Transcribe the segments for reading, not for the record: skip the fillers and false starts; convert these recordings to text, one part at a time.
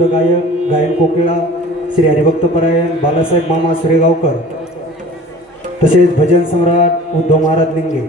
शुद्ध गायक गायन कोकिळा श्री हरिभक्तपरायण बालासाहेब मामा सुरेगावकर तसेच भजन सम्राट उद्धव महाराज लिंगे।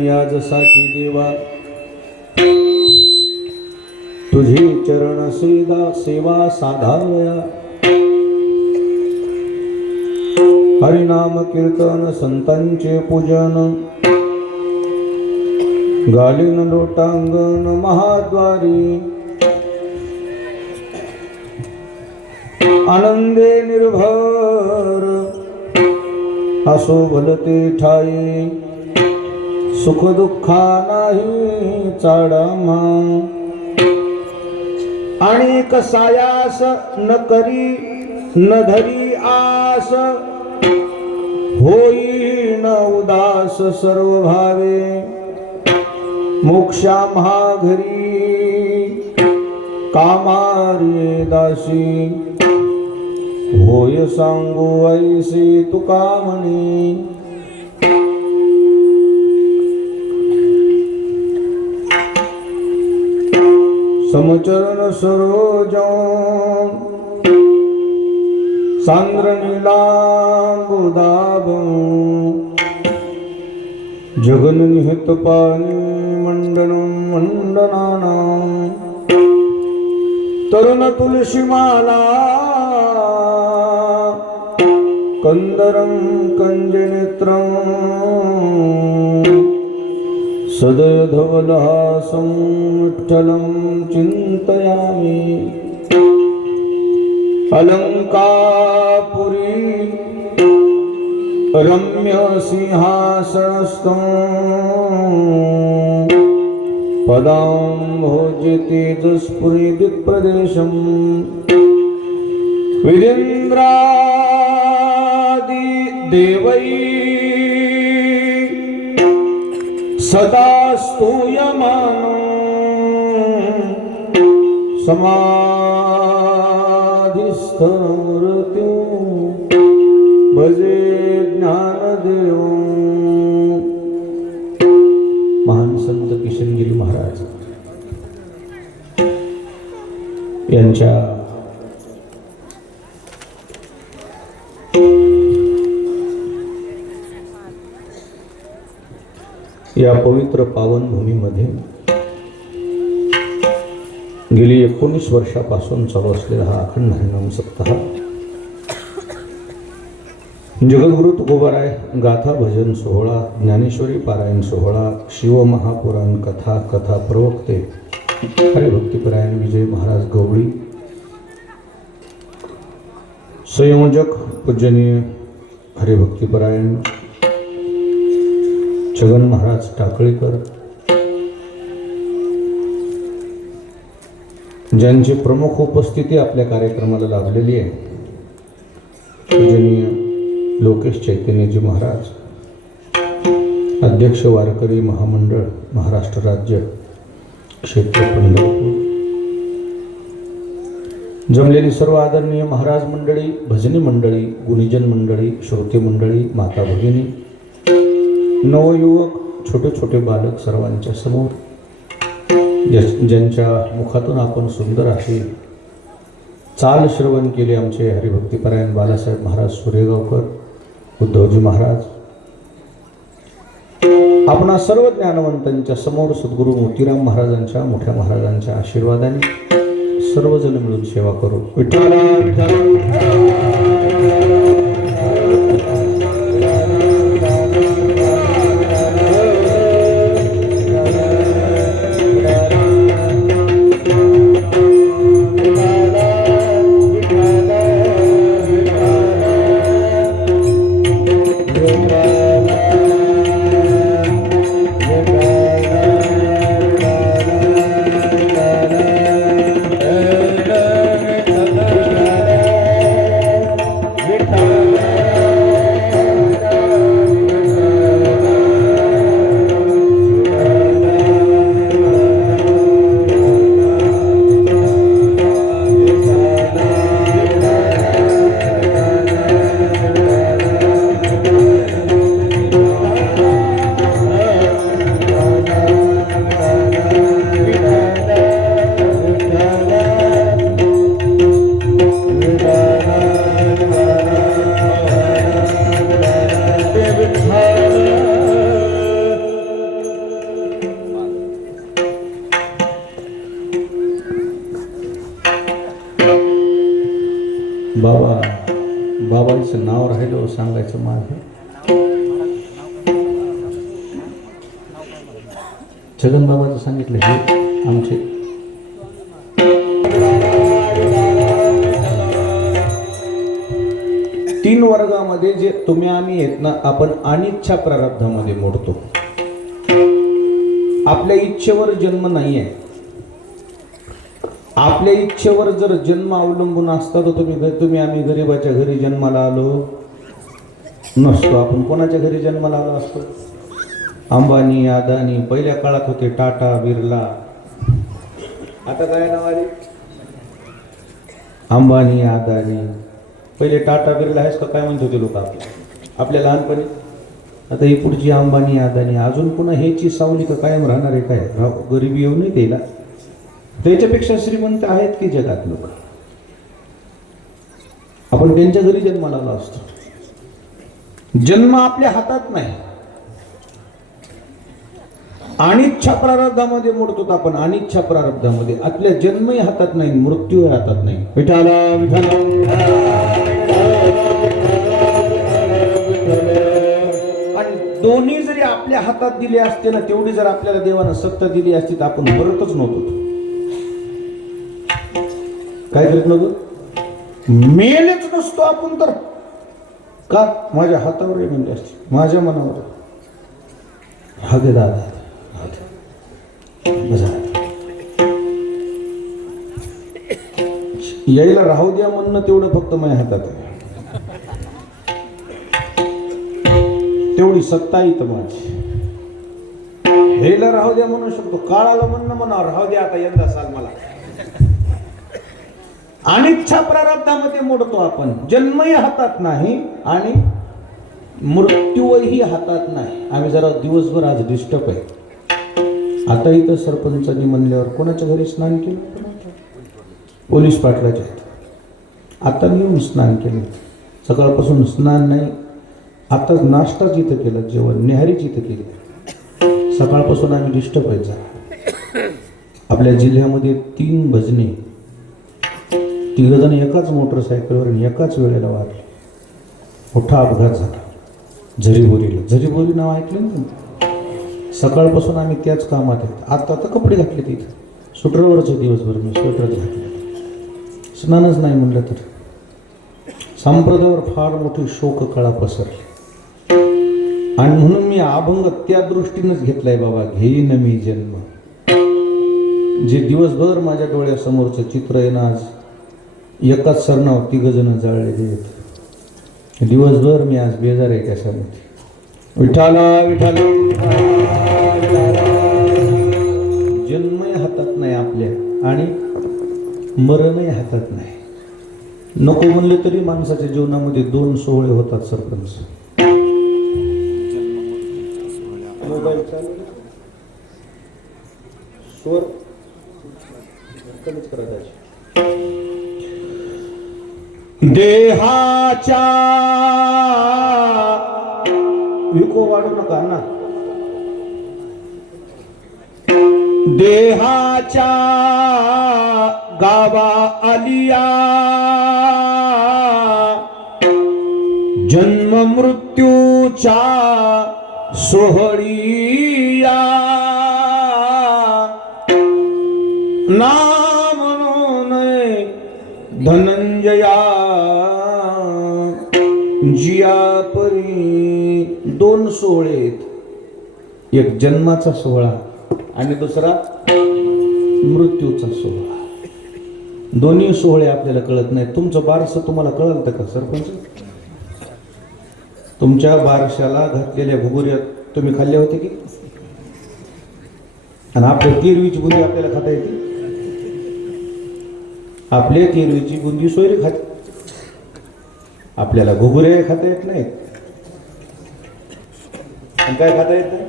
याजसाठी देवा तुझी चरण सेवा साधावया। हरिनाम कीर्तन संतांचे पूजन गालीन लोटांगण महाद्वारी। आनंदे निर्भर असो भलते ठाई, सुख दुःखा नाही चाडमा। आणि कसायास न करी न धरी आस, होई न उदास सर्व भावे। मोक्षा महाघरी कामारे दासी, होय सांगू ऐसे तुका म्हणे। समचरण सरोज सांद्रनीलांबुदाब जगन्निहितपाणि मंडनं मंडनानां तरुण तुलसीमाला कंदरं कंजनेत्रं सदय धवलहासं विठ्ठलं चिन्तयामि अलंकापुरी रम्य सिंहासनस्थं पदाम्भोजे तेजस्फुरिदिक्प्रदेशं विरेन्द्रादि देवै सदा स्तूयमानं समाधिस्थमृत्यु भजे ज्ञानदेव. महान संत किशनगिरी महाराज यांच्या या पवित्र पावन भूमीमध्ये गेली 19 वर्षापासून चालू असलेला हा अखंड हरिनाम सप्ताह जगद्गुरु तुकोबाराय गाथा भजन सोहळा, ज्ञानेश्वरी पारायण सोहळा, शिवमहापुराण कथा, कथा प्रवक्ते हरिभक्तिपरायण विजय महाराज गवळी, संयोजक पूजनीय हरिभक्तिपरायण छगन महाराज टाकळीकर, ज्यांची प्रमुख उपस्थिती आपल्या कार्यक्रमाला लाभलेली आहे, पूजनीय लोकेश चैतन्यजी महाराज, अध्यक्ष वारकरी महामंडळ महाराष्ट्र राज्य क्षेत्र पंढरपूर, जमलेली सर्व आदरणीय महाराज मंडळी, भजनी मंडळी, गुणीजन मंडळी, श्रोते मंडळी, माता भगिनी, नवयुवक, छोटे छोटे बालक सर्वांच्या समोर ज्यांच्या मुखातून आपण सुंदर अशी चाल श्रवण केले, आमचे हरिभक्तिपरायण बालासाहेब महाराज सुरेगावकर, उद्धवजी महाराज, आपणा सर्व ज्ञानवंतांच्या समोर सद्गुरू मोतीराम महाराजांच्या मोठ्या महाराजांच्या आशीर्वादाने सर्वजण मिळून सेवा करू. विठ्ठला विठ्ठला बाबांचं नाव राहिलं सांगायचं माझं. छगन बाबाचं सांगितलं हे आमचे तीन वर्गामध्ये जे तुम्ही आम्ही आहेत ना, आपण अनिच्छा प्रारब्धामध्ये मोडतो. आपल्या इच्छेवर जन्म नाही आहे. आपल्या इच्छेवर जर जन्म अवलंबून असता तर तुम्ही आम्ही गरिबाच्या घरी जन्माला आलो नसतो. आपण कोणाच्या घरी जन्माला आलो असतो? अंबानी, अदानी, पहिल्या काळात होते टाटा, बिर्ला. आता काय नाव आले? अंबानी, अदानी. पहिले टाटा, बिर्ला आहेस का काय म्हणत होते लोक आपल्या लहानपणी. आता ही पुढची अंबानी, अदानी, अजून पुन्हा ह्याची सावली का कायम राहणार आहे? काय गरिबी येऊ नये त्याला. त्याच्यापेक्षा श्रीमंत आहेत की जगात लोक. आपण त्यांच्या घरी जन्माला आलो असतो. जन्म आपल्या हातात नाही. अनिच्छा प्रारब्धामध्ये मोडतो आपण, अनिच्छा प्रारब्धामध्ये. आपल्या जन्मही हातात नाही, मृत्यू हातात नाही. विठाला विठाला आणि दोन्ही जरी आपल्या हातात दिले असते ना, तेवढी जर आपल्याला देवानं सत्ता दिली असती तर आपण मरतच नव्हतो. काय करत नव्हतो, मेलेच नसतो आपण तर. का? माझ्या हातावर म्हणले असते, माझ्या मनावर. हा गे दादा, यायला राहू द्या म्हणणं तेवढं फक्त माझ्या हातात आहे. तेवढी सत्ता येतं माझी. यायला राहू द्या म्हणू शकतो, काळाला म्हणणं म्हणा राहू द्या आता यंदा साल मला. अनिच्छा प्रारब्धामध्ये मोडतो आपण. जन्मही हातात नाही आणि मृत्यूही हातात नाही. आम्ही जरा दिवसभर आज डिस्टर्ब आहे. आता इथं सरपंचांनी म्हणल्यावर कोणाच्या घरी स्नान केलं? पोलीस पाटलाच्या आहेत. आता मी येऊन स्नान केलं. सकाळपासून स्नान नाही. आताच नाश्ताच इथं केला, जेवण न्याहारीच इथं केली. सकाळपासून आम्ही डिस्टर्ब आहे जरा. आपल्या जिल्ह्यामध्ये 3 भजने, 3 जण एकाच मोटरसायकलवर एकाच वेळेला वारले. मोठा अपघात झाला झरीबोरीला. झरीबोरी नाव ऐकलं ना? सकाळपासून आम्ही त्याच कामात आहेत. आता कपडे घातले तिथे, सुटरवरच दिवसभर मी स्वेटरच घातले. स्नानच नाही म्हणलं तर. संप्रदायावर फार मोठी शोककळा पसरली आणि म्हणून मी अभंग त्या दृष्टीनंच घेतलाय. बाबा घेईन मी जन्म. जे दिवसभर माझ्या डोळ्यासमोरचं चित्र आहे ना, आज एकाच सरणावर 3 जण जाळलेले आहेत. दिवसभर मी आज बेजार आहे कशामध्ये. विठाला विठाला. जन्मही हातात नाही आपल्या आणि मरणही हातात नाही. नको म्हणले तरी माणसाच्या जीवनामध्ये 2 सोहळे होतात सरपंच. मोबाईल चालू स्वर कमीच करा त्याची. देहाच्या विको वाढू नका ना. देहाच्या गावा आलिया जन्म मृत्यूच्या सोहळीया नाम नये धनंजया जिया परी. 2 सोहळे आहेत. एक जन्माचा सोहळा आणि दुसरा मृत्यूचा सोहळा. दोन्ही सोहळे आपल्याला कळत नाही. तुमचं बारसं तुम्हाला कळलं का सरपंच? तुमच्या बारशाला घातलेल्या घुगुऱ्यात तुम्ही खाल्ले होते की? आणि आपल्या तेरवीची बुंदी आपल्याला खाता येते? आपल्या तेरवीची बुंदी सोयरी खाते. आपल्याला घुगुऱ्या खाता येत नाहीत. आणि काय खाता येत नाही?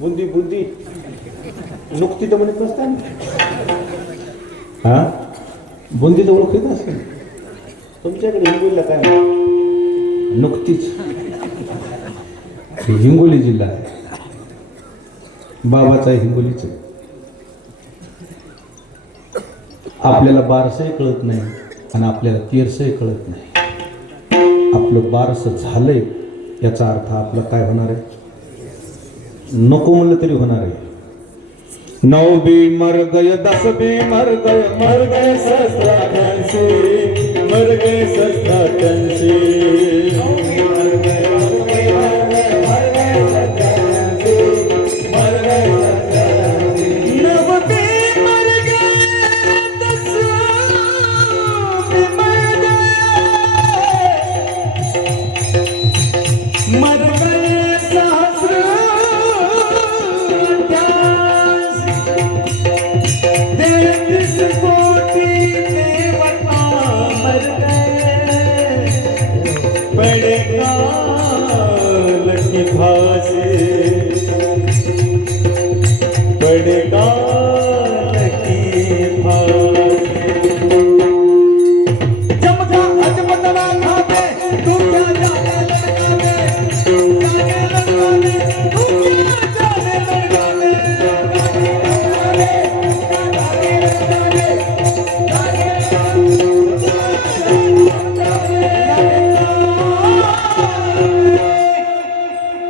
बुंदी बुंदी नुकती तर म्हणत नसता. हा, बुंदी तर ओळखीत असेल. तुमच्याकडे हिंगोलीला काय नुकतीच. हिंगोली जिल्हा आहे, बाबाचा हिंगोलीच. आपल्याला बारसही कळत नाही आणि आपल्याला तेरसही कळत नाही. आपलं बारसं झालंय याचा अर्थ आपलं काय होणार आहे? नको म्हणलं तरी होणार आहे. 9 भी मर गए 10 भी मर गए सहस्त्रांशी, मर गए सहस्त्रांशी.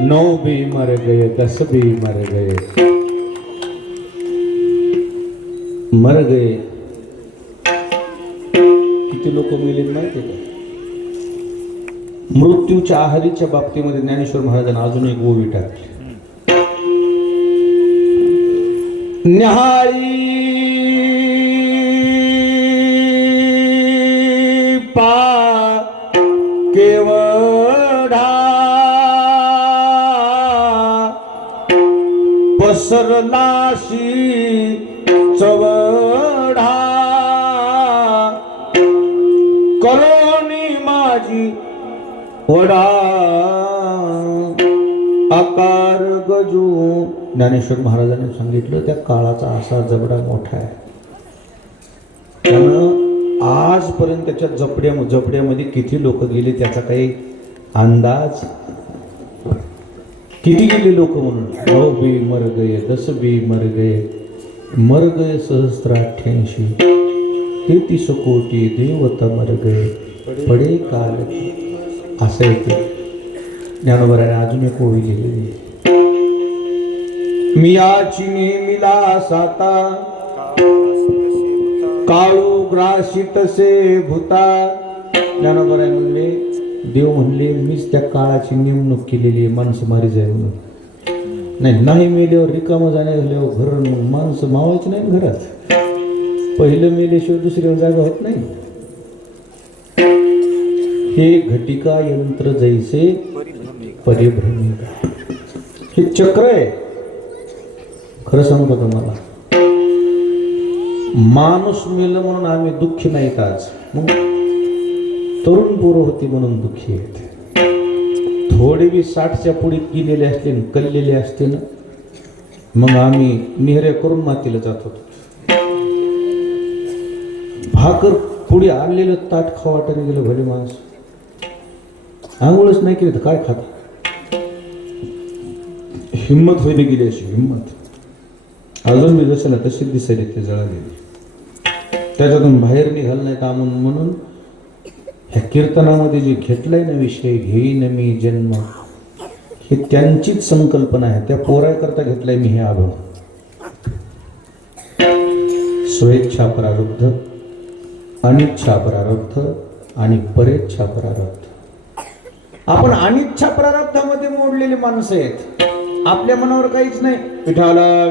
9 भी मर गए 10 भी मर गए. मर गए. किती लोक मेले माहिती का? मृत्यूच्या आहारीच्या बाबतीमध्ये ज्ञानेश्वर महाराजांना अजून एक ओवी टाकली. न्याहाळी पा केवढा पसरलाशी चवढा करोनी माझी वडा आकार गजू. ज्ञानेश्वर महाराजांनी सांगितलं त्या काळाचा असा जबडा मोठा आहे. त्यानं आजपर्यंत त्याच्या जबड्यामध्ये किती लोक गेले त्याचा काही अंदाज. किती गेले लोक म्हणून. 9 भी मर गए 10 भी मर गए सहस्त्राठ्यांशी 33 कोटी देवता मर गए पडे काल. असं येते. ज्ञानोबराने अजून एक ओवी लिहिलेली. मियाची नेमिला साता काळू ग्रासित से भूता. ज्ञानोबराय म्हणले देव म्हणले मीच त्या काळाची नेमणूक केलेली आहे माणसं मारी जाय म्हणून. नाही मेल्यावर रिकामं जाण्या झाल्यावर घर मग माणसं मावायची नाही घरात. पहिलं मेल्याशिवाय दुसऱ्यावर जागा होत नाही. हे घटिका यंत्र जैसे परिभ्रमिका. हे चक्र आहे. खरं सांगतो तुम्हाला माणूस मेलं म्हणून आम्ही दुःखी नाहीत आज. मग तरुण पोरं होती म्हणून दुःखी आहेत. थोडे बी 60च्या पुढीत गेलेले असते कल्लेले असते ना मग आम्ही निहऱ्या करून मातीला जात होतो. भाकर पुढे आणलेलं ताट खावाटाने गेलं भले माणूस. आंघोळच नाही केली तर काय खात. हिंमत व्हायला गेली अशी हिंमत. अजून मी जसं ना तशी दिसायली ते जळालेली. त्याच्यातून बाहेर निघाल नाही का म्हणून ह्या कीर्तनामध्ये जे घेतलंय ना विषय घेईन मी जन्म हे त्यांचीच संकल्पना आहे. त्या पोराकरता घेतलाय मी हे अनुभव. स्वेच्छा प्रारब्ध अनिच्छा प्रारब्ध आणि परेच्छा प्रारब्ध. आपण अनिच्छा प्रारब्धामध्ये मोडलेले माणसं आहेत. आपल्या मनावर काहीच नाही. विठाला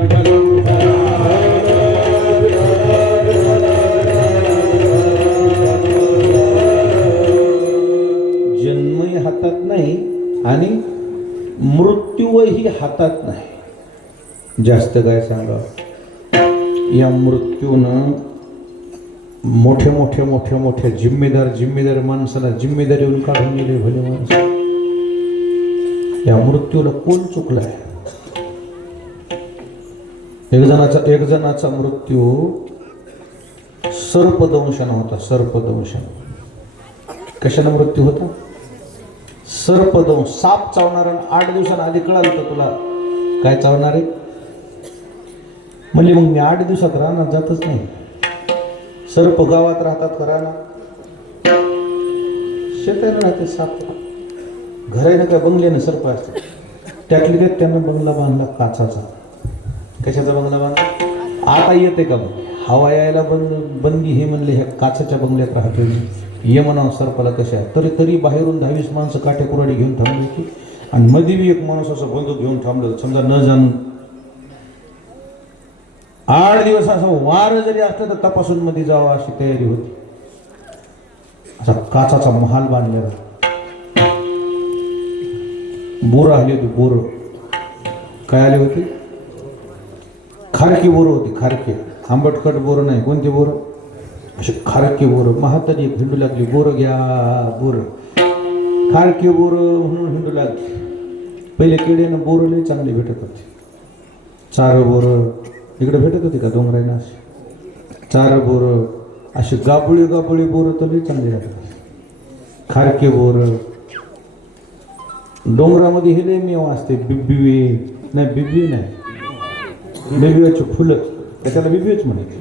जन्मही हातात नाही आणि मृत्यूही हातात नाही. जास्त काय सांगा. या मृत्यूनं मोठ्या जिम्मेदार माणसाला जिम्मेदारीवरून काढून गेले भले माणसं. या मृत्यूला कोण चुकलाय. एक जणाचा मृत्यू सर्पदंशन होता. सर्पदंशन कशाने मृत्यू होता. सर्पदंश साप चावणार. 8 दिवसांना आधी कळालं तर तुला काय चावणार आहे. म्हणजे मग मी 8 दिवसात राहणार जातच नाही. सर्प गावात राहतात का राहणार. शेताला राहते साप. घराने काय बंगल्याने सर्प असतात. त्यातली त्यात त्यांना बंगला बांधला काचाचा. कशाचा बंगला बांधला. आता येते का मग हवा यायला बंदी हे म्हणले ह्या काचाच्या बंगल्यात राहतो ये म्हणावं सर्पाला. कशा तरी बाहेरून 10-20 माणसं काट्या कुराडी घेऊन थांबली होती आणि मध्ये बी एक माणूस असं बंदूक घेऊन थांबलं समजा न जाणून. 8 दिवस असं वार जरी असलं तर तपासून मध्ये जावं अशी तयारी होती. असा काचाचा महाल बांधलेला. बोरं आली होती. बोरं काय आली होती. खारकी बोरं होती. खारकी आंबटखट बोरं नाही. कोणती बोरं अशी खारकी बोरं. म्हातारी हिंडू लागली बोरं घ्या बोरं. खारकी बोरं म्हणून हिंडू लागली. पहिले किड्यानं बोरं लई चांगली भेटत होती. चार बोरं इकडे भेटत होती का डोंगरायला अशी. चार बोरं अशी गाबुळी बोरं तर लई चांगली राहतात. खारके बोरं डोंगरामध्ये हे लई मेवा असते. बिब्बी नाही बिबिवाची फुलं त्याला बिबिच म्हणायचे.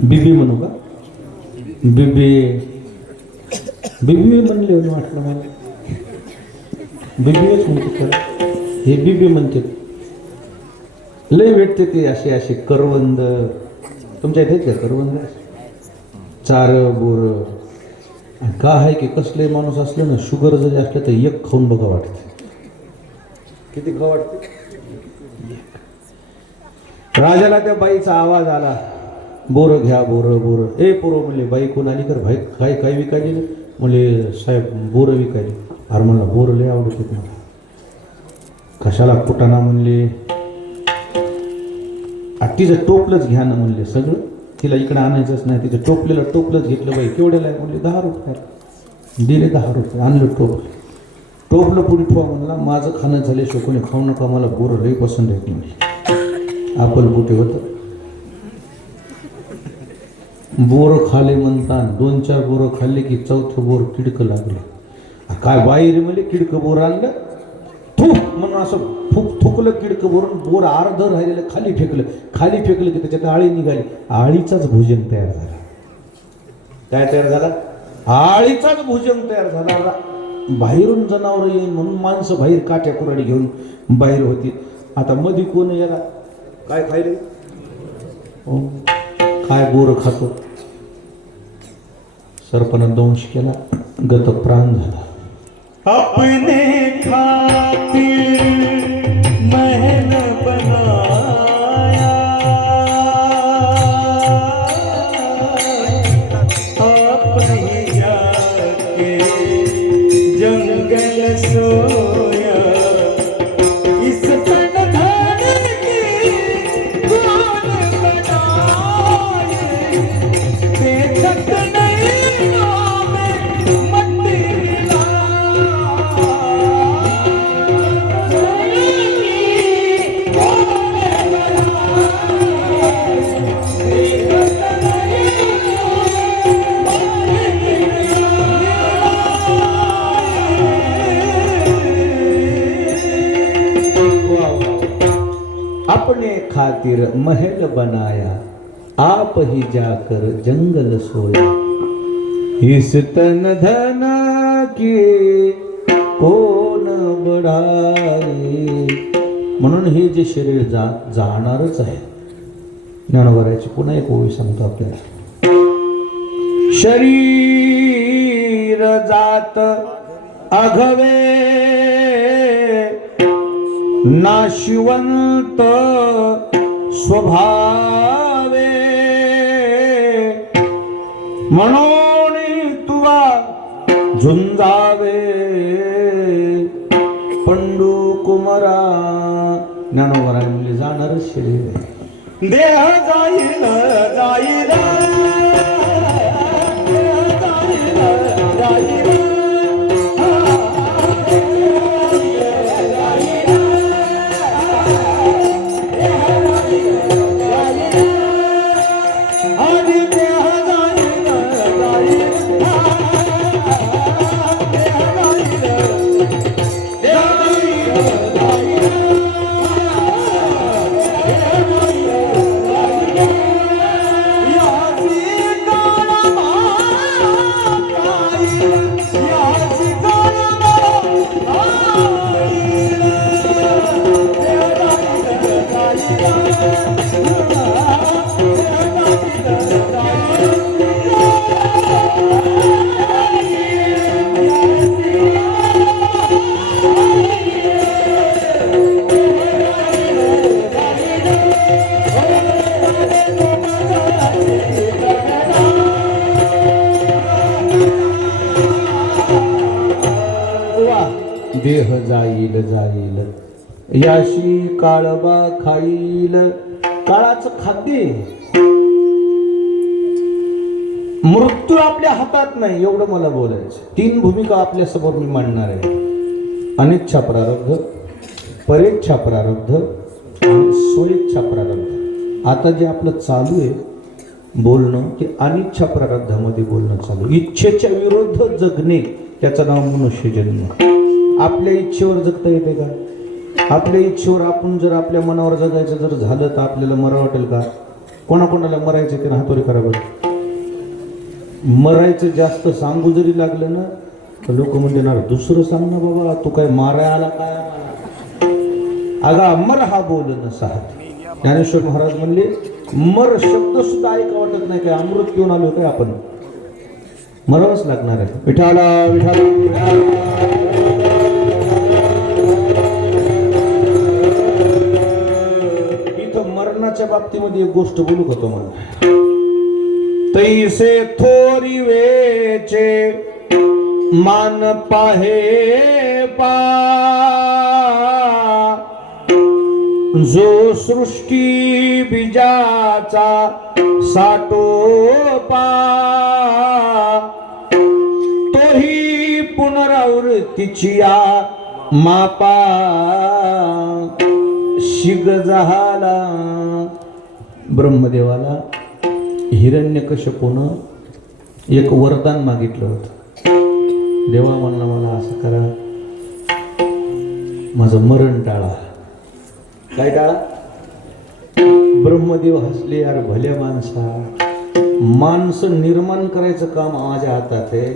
बिबी म्हणू का. बिबी म्हणले वाटलं मला. बिबीच म्हणते त्याला, हे बिबी म्हणते. लय भेटते ते असे असे करवंद. तुमच्या इथे आहेत का करवंद? चार बोर का आहे की कसले माणूस असले ना, शुगर जरी असलं तर एक खाऊन बघा वाटते. किती खाऊ वाटते. राजाला त्या बाईचा आवाज आला, बोर घ्या बोर बोर. ए पोरं म्हणले, बाई कोण आली कर भाई, काय काय विकायली ना? म्हणले साहेब बोर विकायली. अरे म्हणलं बोर लय आवडत होत मला. कशाला कुटाणा म्हणले, तिचं टोपलंच घ्या ना म्हणले सगळं, तिला इकडे आणायचंच नाही. तिचं टोपलंच घेतलं. बाई केवढ्याला आहे म्हणले 10 रुपये. दिले 10 रुपये. आणलं टोपलं पुढे ठेवा म्हणला, माझं खाणं झाल्याशिवाय कोणी खाऊ नका, मला बोर लई पसंत आहेत म्हणले. आपण कुठे होतं बोर खाले म्हणतात. 2-4 बोरं खाल्ले की चौथं बोर किडकं लागलं. काय बाहेर म्हणजे किडकं बोर आणलं, थूक म्हणून असं थुकलं किडकं बोरून, बोर अर्ध राहिलेलं खाली फेकलं की त्याच्यात आळी निघाली. आळीचाच भोजन तयार झाला. काय तयार झाला? आळीचाच भोजन तयार झाला. बाहेरून जनावर येईल म्हणून माणसं बाहेर काठ्या कुराडी घेऊन बाहेर होती. आता मध्ये कोण याला काय खायले, काय बोर खातो. सर्पानं दंश केला, गत प्राण झाला. अपने खातिर महल बनाया, अपने जाके जंगल सोया. इस तन धन की कौन बनाए, देखत नहीं नाम मट्टी मिला. अपने खातिर महल बनाया, आप ही जाकर जंगल सोया. इस तन धन की कोण बढाई. म्हणून हे जे शरीर जाणारच आहे. ज्ञानोबाराची पुन्हा एक ओवी सांगतो आपल्याला. शरीर जात अघवे, नाशिवंत स्वभावे. म्हणून तुवा झुंजावे पंडू कुमारा. ज्ञानोबराय म्हणजे जाणारच शरीर आहे. देह जाईल जाईल देह जाईल जाईल, याशी काळबा खाईल. काळाचं खाद्य. मृत्यू आपल्या हातात नाही एवढं मला बोलायचं. 3 भूमिका आपल्या समोर मी मांडणार आहे. अनिच्छा प्रारब्ध, परेच्छा प्रारब्ध आणि स्वइच्छा प्रारब्ध. आता जे आपलं चालू आहे बोलणं ते अनिच्छा प्रारब्धामध्ये बोलणं चालू. इच्छेच्या विरुद्ध जगणे त्याचं नाव मनुष्यजन्म. आपल्या इच्छेवर जगता येते का? आपल्या इच्छेवर आपण जर आपल्या मनावर जगायचं जर झालं तर आपल्याला मरा वाटेल का? कोणाकोणाला मरायचं ते हातोरी करावं. मरायचं जास्त सांगू जरी लागलं ना लोक म्हणणार दुसरं सांग ना बाबा, तू काय माराय आला काय आम्हाला? अगा अमर हा बोल न साहत. ज्ञानेश्वर महाराज म्हणले मर शब्द सुद्धा ऐका वाटत नाही, काय अमृत पिऊन आलो काय आपण? मरावंच लागणार आहे. विठाला विठाला. इथं मरणाच्या बाबतीमध्ये एक गोष्ट बोलू का तुम्हाला? तैसे थोरी वेचे मान पाहे पा, जो सृष्टी बीजाचा साठोपा, तोही पुनरावृत्तीची मापा, शिग झाला. ब्रह्मदेवाला हिरण्यकश्यपूनं एक वरदान मागितलं होतं. देवा म्हणला मला असं करा, माझं मरण टाळा. काय टाळा? ब्रह्मदेव हसले, यार भल्या माणसं निर्माण करायचं काम माझ्या हातात आहे.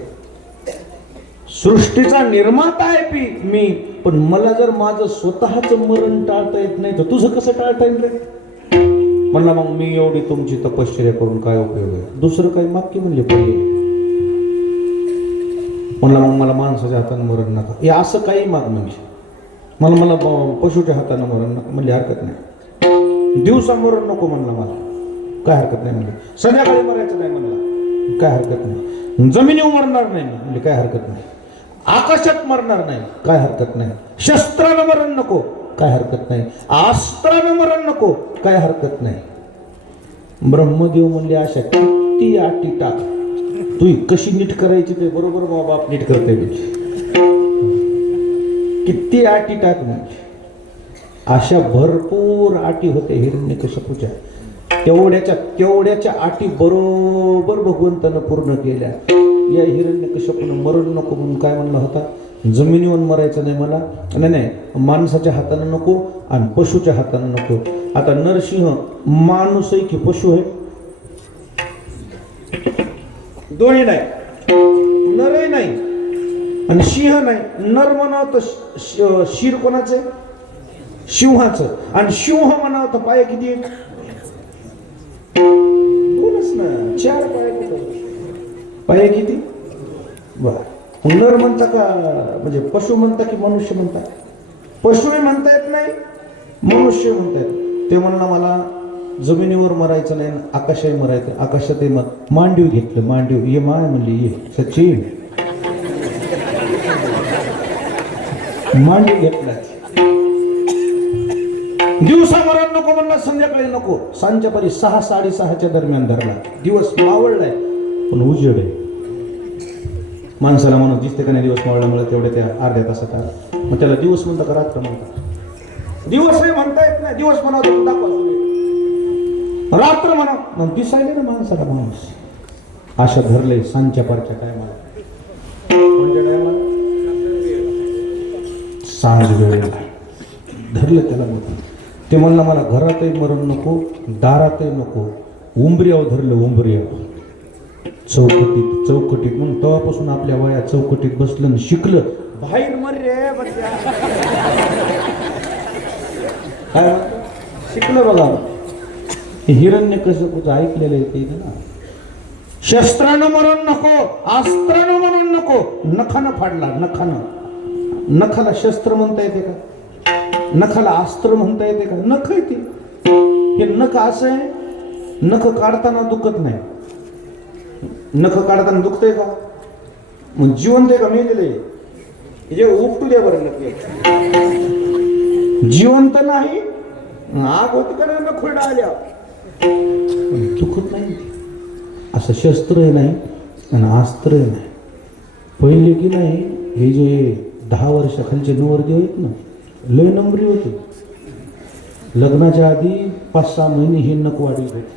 सृष्टीचा निर्माता आहे मी, पण मला जर माझं स्वतःचं मरण टाळता येत नाही तर तुझं कसं टाळता येईल रे? म्हणला मग मी एवढी तुमची तपश्चर्या करून काय उपयोग आहे? दुसरं काही मागकी म्हणले पहिले. म्हणला मग मला माणसाच्या हाताने मरण नका, हे असं काही माग म्हणजे मला पशुच्या हाताने मरण नका म्हणले, हरकत नाही. दिवसा मरण नको म्हणला मला, काय हरकत नाही म्हणले. संध्याकाळी मरायचं नाही म्हणला, काय हरकत नाही. जमिनीवर मरणार नाही म्हणजे काय हरकत नाही. आकाशात मरणार नाही, काय हरकत नाही. शस्त्रानं मरण नको, काय हरकत नाही. अस्त्रानं मरण नको, काय हरकत नाही. ब्रह्मदेव म्हणले अशा किती अटी टाक, तू कशी नीट करायची ते बरोबर बाप नीट करते. किती अटी टाक म्हणजे अशा भरपूर अटी होते हिरण्यकश्यपूच्या. तेवढ्याच्या अटी बरोबर भगवंतानं पूर्ण केल्या. या हिरण्यकश्यपूनं मरण नको म्हणून काय म्हणला होता? जमिनीवर मरायचं नाही मला, नाही माणसाच्या हातानं नको आणि पशुच्या हातानं नको. आता नरसिंह माणूस आहे की पशु आहे? दोन्ही नाही, नरही नाही आणि सिंह नाही. नर म्हणावं तर शिर कोणाचं? सिंहाचं. आणि सिंह म्हणावं तर पाय किती? दोनच ना, 4 पाय किती? बर. नर म्हणता का म्हणजे पशु म्हणता की मनुष्य म्हणता? पशुही म्हणता येत नाही, मनुष्य म्हणता येत. ते म्हणला मला जमिनीवर मरायचं नाही, आकाशाही मरायचं. आकाशातही मांडीव घेतलं. मांडीव ये माय म्हणली, ये सचिन मांडीव घेतला. दिवसा मरण नको म्हणला, संध्याकाळी नको. सांजच्यापरी 6-6:30च्या दरम्यान धरला. दिवस मावळलाय पण उजेड आहे. माणसाला म्हणून दिसते का नाही दिवस मावळल्यामुळे तेवढ्या त्या अर्ध्या तासात. मग त्याला दिवस म्हणता का रात्र म्हणता? दिवसही म्हणता येत नाही. दिवस म्हणा तर दाखवा, रात्र म्हणा मग दिसायले ना माणसाला माणूस. अशा धरले सांजच्या पारच्या टायमाला. कोणत्या टायमाला? सांज वेळेला धरलं त्याला. मग ते म्हणलं मला घरातही मरण नको, दारातही नको. उंबऱ्यावर धरलं, उंबऱ्यावर चौकटीत. मग तेव्हापासून आपल्या वया चौकटीत बसलं शिकलं. बाहेर मर रे शिकलं बघा. हिरण्यकश्यपूचं ऐकलेलं आहे ना. शस्त्रानं मरण नको, अस्त्रानं मरण नको. नखानं फाडला, नखाला शस्त्र म्हणता येते का? नखाला अस्त्र म्हणता येते का? नख येते. हे नख असं आहे, नख काढताना दुखत नाही. नख काढताना दुखतंय का? मग जिवंत आहे का मेलेले? जे उपटू द्या बरं. नख जिवंत नाही, आग होती का नाही नख आल्या, दुखत नाही. असं शस्त्र नाही आणि अस्त्र नाही. पहिले की नाही हे जे 10 वर्षाखालचे नवरदेव आहेत ना, लय नंबरी होते. लग्नाच्या आधी 5-6 महिने हे नख वाढीत होते.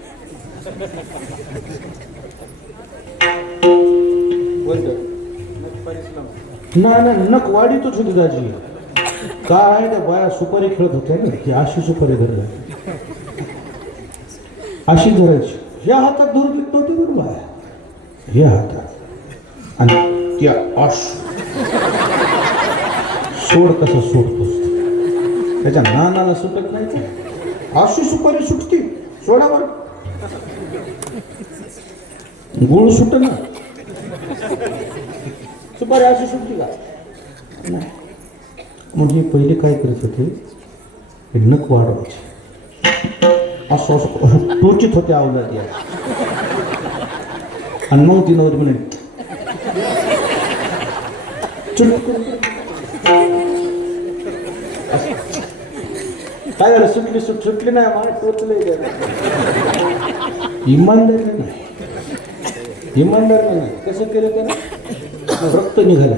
नाही नख वाढीतच होती दाजी. काय त्या बाया सुपारी खेळत होत्या ना, ती अशी सुपारी धरल्या, अशी धरायची. ह्या हातात धरून नव्हती बरं बाया, ह्या हातात. आणि त्या सोड कसं सोडतोस त्याच्या नानाला सुटत नाही का? अशी सुपारी सुटती सोडावर गुळ सुट ना सुपारी अशी सुटती का? नाही. म्हणजे पहिले काय करत होते हे नख वाढवायचे असं असं टोचित होते आवलात या आणि मग ती नवरी म्हणे काय झालं सुटली नाही मला टोचलं इमानदारी नाही कसं केलं त्यानं रक्त निघालं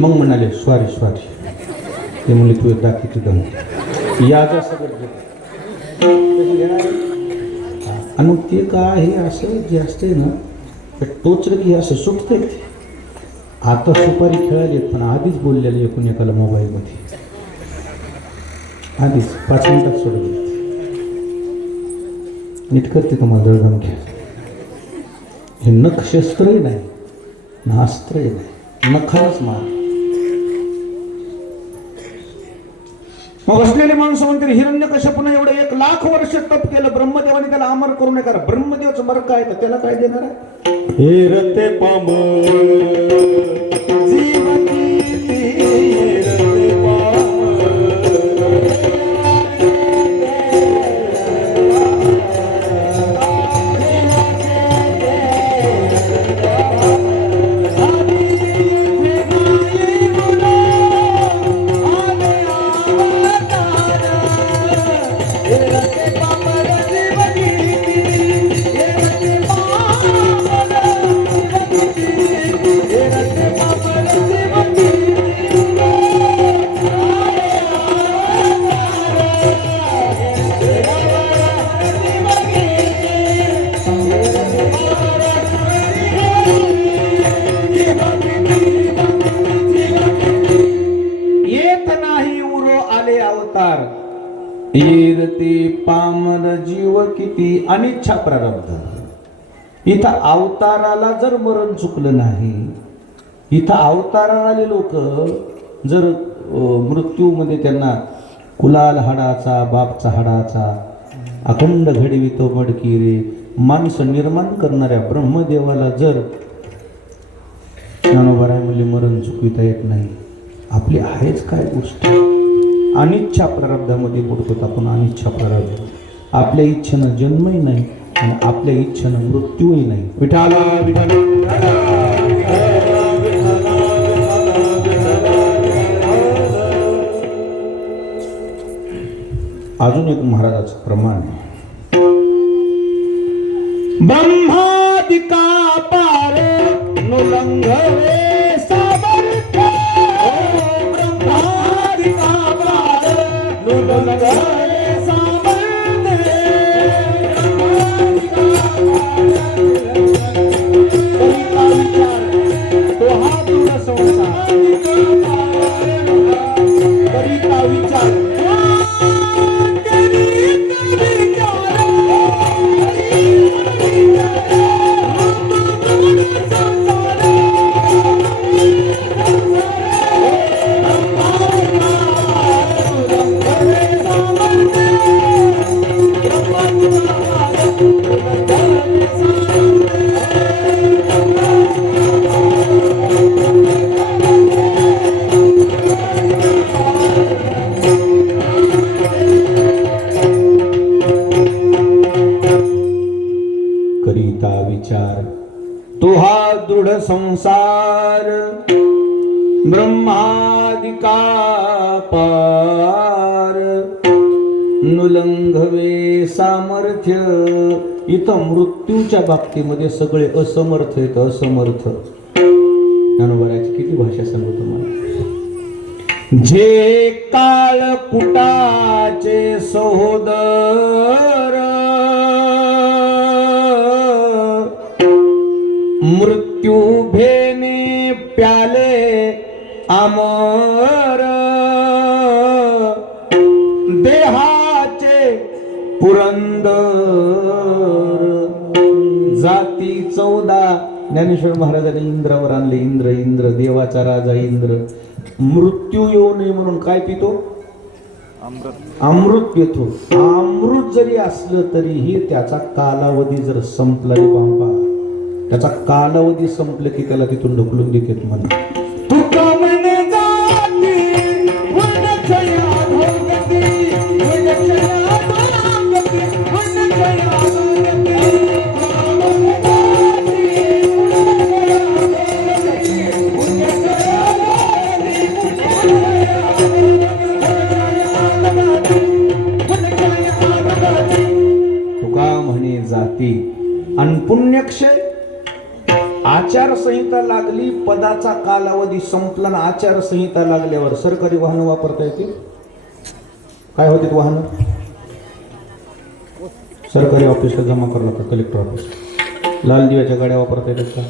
मग म्हणाले स्वारी ते म्हणले तू एकदा किती दम याचा सगळं आणि मग ते काय हे असं जे असते ना ते टोचलं की असं सुटतंय ते आता सुपारी खेळाली पण आधीच बोललेले एकूण एकाला मोबाईलमध्ये आधीच 5 मिनिटात सोडले नीट करते तुम्हाला जळगाम घ्या हे नख शस्त्रही नाही नास्त्रही नाही नखालाच मार मग असलेले माणसं म्हणतील हिरण्यकश्यपूने एवढं 1,00,000 वर्ष तप केलं ब्रह्मदेवाने त्याला अमर करू नये कारण ब्रह्मदेवाचं मर काय तर त्याला काय देणार आहे हेरते पाम जीवती हेरते पाम येरते पामर जीव किती अनिच्छा प्रारब्ध इथं अवताराला जर मरण चुकलं नाही इथं अवताराला आले लोक जर मृत्यूमध्ये त्यांना कुलाल हाडाचा बापचा हाडाचा अखंड घडवितो मडकी रे माणसं निर्माण करणाऱ्या ब्रह्मदेवाला जर ज्ञानोबराय म्हणजे मरण चुकविता येत नाही आपली आहेच काय गोष्ट अनिच्छा प्रारब्धामध्ये बुडतो आपण अनिच्छा प्रारब्ध आपल्या इच्छेनं जन्मही नाही आणि आपल्या इच्छेनं मृत्यूही नाही विठाला अजून एक महाराजाचं प्रमाण ब्रह्मादिका पार नुलंघवे सामर्थ्य ब्रह्मादिका पार नुलंघवे सामर्थ्य कविता विचार तो हा तुझा संसार कविता विचार करिता विचार तो हा दृढ संसार ब्रह्मादिका पार नुलंघवे सामर्थ्य इथं मृत्यूच्या बाबतीमध्ये सगळे असमर्थ आहेत असमर्थ ज्ञानोबरायची किती भाषा सांगू तुम्हाला जे काळ कुटाचे सहोदर मृत्यू भेने प्याले अमर देहाचे पुरंदर जाती 14 ज्ञानेश्वर महाराजांनी इंद्रावर आणले. इंद्र इंद्र देवाचा राजा इंद्र मृत्यू येऊ नये म्हणून काय पितो? अमृत पितो. अमृत जरी असलं तरीही त्याचा कालावधी जर संपला रे बाबा, त्याचा कालावधी संपलं की त्याला तिथून ढकलून देतात म्हणा. तुका म्हणे जाती वनचया धोगती, वनचया धोगती, वनचया धोगती. तुका म्हणे जाती आणि पुण्यक्षय. आचारसंहिता लागली, पदाचा कालावधी संपला ना आचारसंहिता लागल्यावर सरकारी वाहनं वापरता येतील. काय होते वाहनं? सरकारी ऑफिसला जमा करावं लागतं, कलेक्टर ऑफिस. लाल दिव्याच्या गाड्या वापरता येतात का?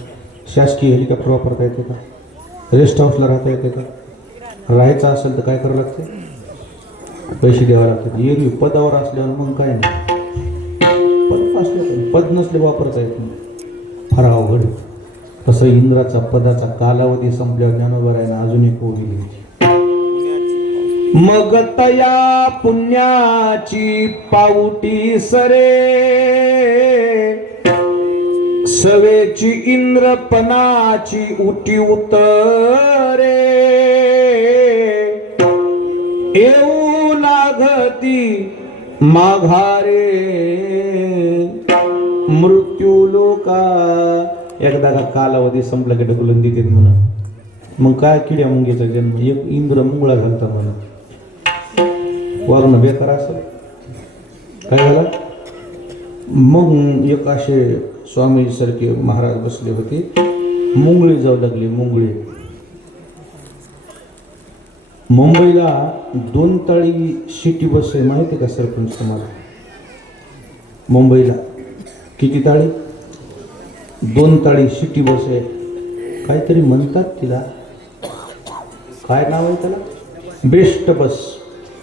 शासकीय हेलिकॉप्टर वापरता येते का? रेस्ट हाऊसला राहता येते का? राहायचं असेल तर काय करावं लागते? पैसे द्यावे लागतात. एरवी पदावर असल्यावर मग काय नाही, पद असलं पद नसले वापरता येत नाही. फार अवघड. तसं इंद्राचा पदाचा कालावधी संपल्यावर ज्ञानोबरायला अजून एक ओवी लिहिली. मग तया पुण्याची पाऊटी सरे, सवेची इंद्रपणाची उटी उतरे. येऊ लागती माघारे, मृत्यू लोका. एकदा का कालावधी संपला की ढकलून देतात म्हणा. मग काय किड्या मुंगीचा जन्म. एक इंद्र मुंगळा घालता म्हणा. वर्ण बेकार असं काय झाला. मग एक असे स्वामी सारखे महाराज बसले होते. मुंगळी जाऊ लागली. मुंगळी मुंबईला 2 ताळी सिटी बस आहे माहिती आहे का सरपंच तुम्हाला? मुंबईला किती ताळी? 2 ताळी सिटी बस आहे. काहीतरी म्हणतात तिला, काय नाव आहे त्याला? बेस्ट बस.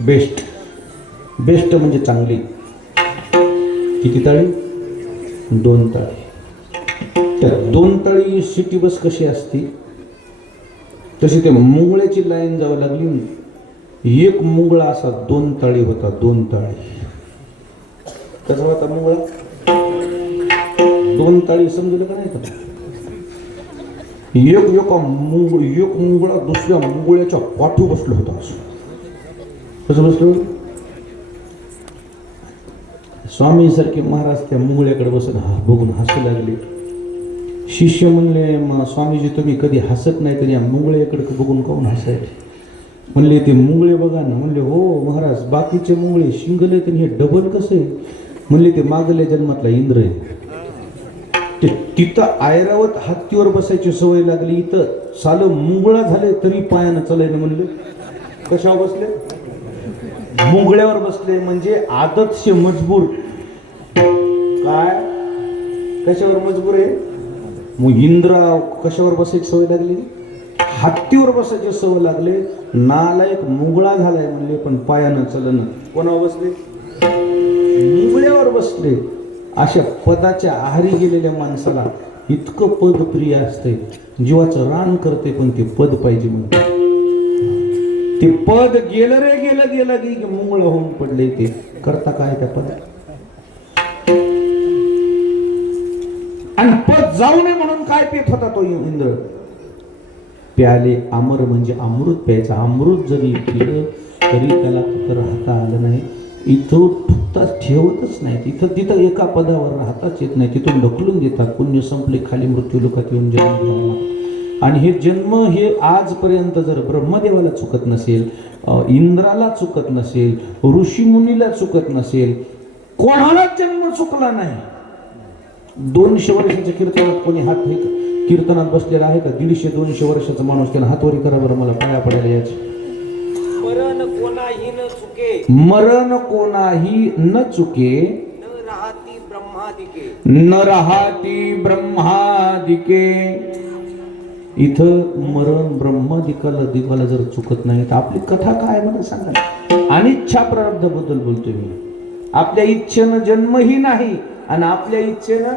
बेस्ट बेस्ट म्हणजे चांगली. किती ताळी? 2 ताळी. त्या 2 ताळी सिटी बस कशी असती तशी ते मुंगळ्याची लाईन जावं लागली. एक मुंगळा असा 2 ताळी होता. 2 ताळी कसा होता मुंगळा? 2 ताळी समजलं का नाही का? एक मुंगळा दुसऱ्या मुंगळ्याच्या पाठू बसलो होता. असं कसं बसलो? स्वामी सारखे महाराज त्या मुंगळ्याकडे बसून बघून हसू लागले. शिष्य म्हणले, स्वामीजी तुम्ही कधी हसत नाही तर या मुंगळ्याकडे बघून काहून हसायचे? म्हणले ते मुंगळे बघा ना. म्हणले हो महाराज, बाकीचे मुंगळे शिंगले तर हे डबल कसं आहे? म्हणले ते मागल्या जन्मातला इंद्र आहे. ते तिथं ऐरावत हत्तीवर बसायची सवय लागली, इथं सालं मुंगळा झाले तरी पायानं चालायला. म्हणले कशावर बसले? मुंगळ्यावर बसले. म्हणजे आदतशे मजबूर. काय कशावर मजबूर आहे? मग इंद्र कशावर बसायची सवय लागली? हत्तीवर बसायची सवय लागले. नालायक मुंगळा झालाय म्हणले, पण पायानं चलन. कोणावर बसले? मुंगळ्यावर बसले. अशा पदाच्या आहारी गेलेल्या माणसाला इतकं पद प्रिय असते, जीवाचं रान करते, पण ते पद पाहिजे म्हणते. ते पद गेलं रे गेलं की मुंगळ होऊन पडले. ते करता काय त्या पदात? आणि पद जाऊ नये म्हणून काय पेत होता तो इंद्र? प्याले अमर म्हणजे अमृत प्यायचा. अमृत जरी पिलं तरी त्याला तिथं राहता आलं नाही. इथं ठुकता ठेवतच नाही. तिथं एका पदावर राहताच येत नाही. तिथून ढकलून देतात. पुण्य संपले खाली मृत्यू लोकात येऊन जन्म घ्यावा. आणि हे जन्म हे आजपर्यंत जर ब्रह्मदेवाला चुकत नसेल, इंद्राला चुकत नसेल, ऋषीमुनीला चुकत नसेल, कोणालाच जन्म चुकला नाही. 200 वर्षाच्या कीर्तनात कोणी हात कीर्तनात बसलेला आहे का? 150-200 वर्षाचा माणूस. त्याला हातवरी करा बरं, मला पाया पडायला यायचे. मरण कोणाही न चुके, मरण कोणाही न चुके, न राहती ब्रह्मादिके, न राहती ब्रह्मादिके. इथं मरण ब्रह्मादिकाला जर चुकत नाही तर आपली कथा काय मला सांगा. अनिच्छा प्रारब्धाबद्दल बोलतोय मी. आपल्या इच्छेनं जन्मही नाही आणि आपल्या इच्छेनं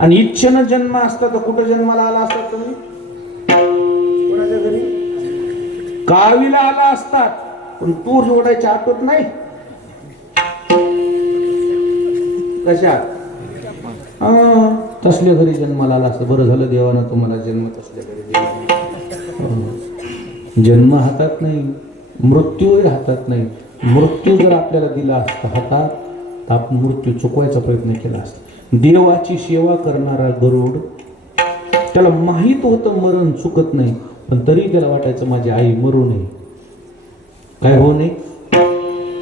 आणि इच्छेनं जन्म असता तर कुठं जन्माला आला असतात तुम्ही? कोणाच्या घरी? कावीला आला असतात, पण तूर जोडायची आठवत नाही. कशात? तसल्या घरी जन्माला आला असतं. बरं झालं देवानं तुम्हाला जन्म तसल्या घरी दिला. जन्म हातात नाही, मृत्यू हातात नाही. मृत्यू जर आपल्याला दिला असता हातात तर आपण मृत्यू चुकवायचा प्रयत्न केला असता. देवाची सेवा करणारा गरुड, त्याला माहीत होतं मरण चुकत नाही, पण तरी त्याला वाटायचं माझी आई मरू नये. काय होऊ नये?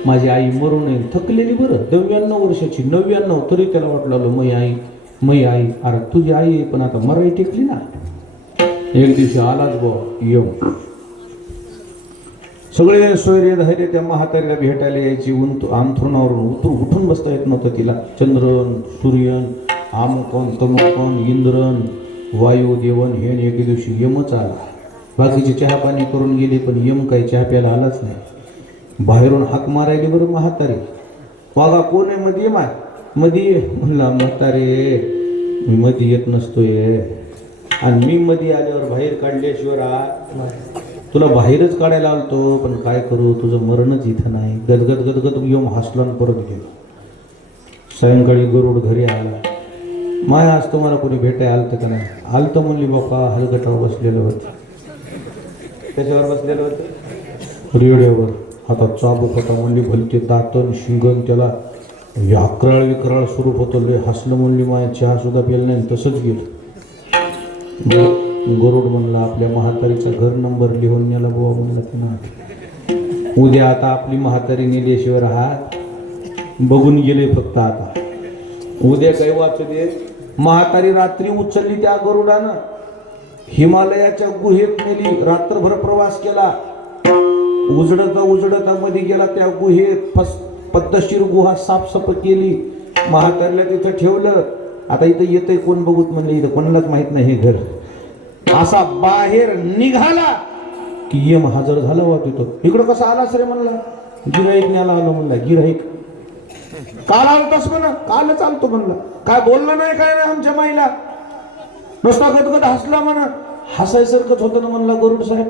माझी आई मरू नये. थकलेली बरं 99 वर्षाची, 99, तरी त्याला वाटलं मै आई. अरे तुझी आई आहे पण आता मराई टेकली ना. एक दिवशी आलाच बुवा यम. सगळे सोयरे धैर्य त्या म्हातारीला भेटायला यायची. अंथरुणावरून उठून बसता येत नव्हतं तिला. चंद्रन, सूर्यन, आमकन, तमकन, इंद्रन, वायुदेवन हे एके दिवशी यमच आला. बाकीचे चहा पाणी करून गेले पण यम काही चहा प्यायला आलाच नाही. बाहेरून हाक मारायली बरं म्हातारे. वागा कोण आहे मध्ये? मध्ये म्हणला म्हातारे मी मध्ये येत नसतोय, आणि मी मध्ये आल्यावर बाहेर काढल्याशिवाय राहत. तुला बाहेरच काढायला आलतो पण काय करू, तुझं मरणच इथं नाही. गदगद यम हसला आणि परत गेलो. सायंकाळी गरुड घरी आला. माया आज तुम्हाला कोणी भेटाय आलतं का नाही? आलतं म्हणली बापा. हलगटावर बसलेलं होतं. त्याच्यावर बसलेलं होतं रेड्यावर, हातात चाबूक होता. म्हणली भलते दातन शिंगण, त्याला अकराळ विक्राळ स्वरूप होतं. लय हसलं. म्हणली माया चहा सुद्धा प्यायला नाही, तसंच गेलं. गरुड म्हणला आपल्या म्हातारीचा घर नंबर लिहून नेला बुवा. म्हणलं की ना उद्या आता आपली म्हातारी नेल्याशिवाय राहत. बघून गेले फक्त आता, उद्या काही वाचू दे. म्हातारी रात्री उचलली त्या गरुडानं, हिमालयाच्या गुहेत नेली. रात्रभर प्रवास केला. उजडता मध्ये गेला त्या गुहेत. पद्धतशीर गुहा साफसफ केली. म्हातारीला तिथं ठेवलं. आता इथं येतंय कोण बघूत म्हणलं. इथं कोणालाच माहित नाही हे घर. असा बाहेर निघाला की यम हजर झाला वा तिथं. इकडं कसं आलास रे म्हणला. गिराईक न्याला आलो म्हणला. गिराईक काल आलतास म्हणा. कालच आलतो म्हणला. काय बोलला नाही काय नाही आमच्या माईला. नुसता गदगद हसला म्हणा. हसायसारखंच होतं ना म्हणला गरुड साहेब.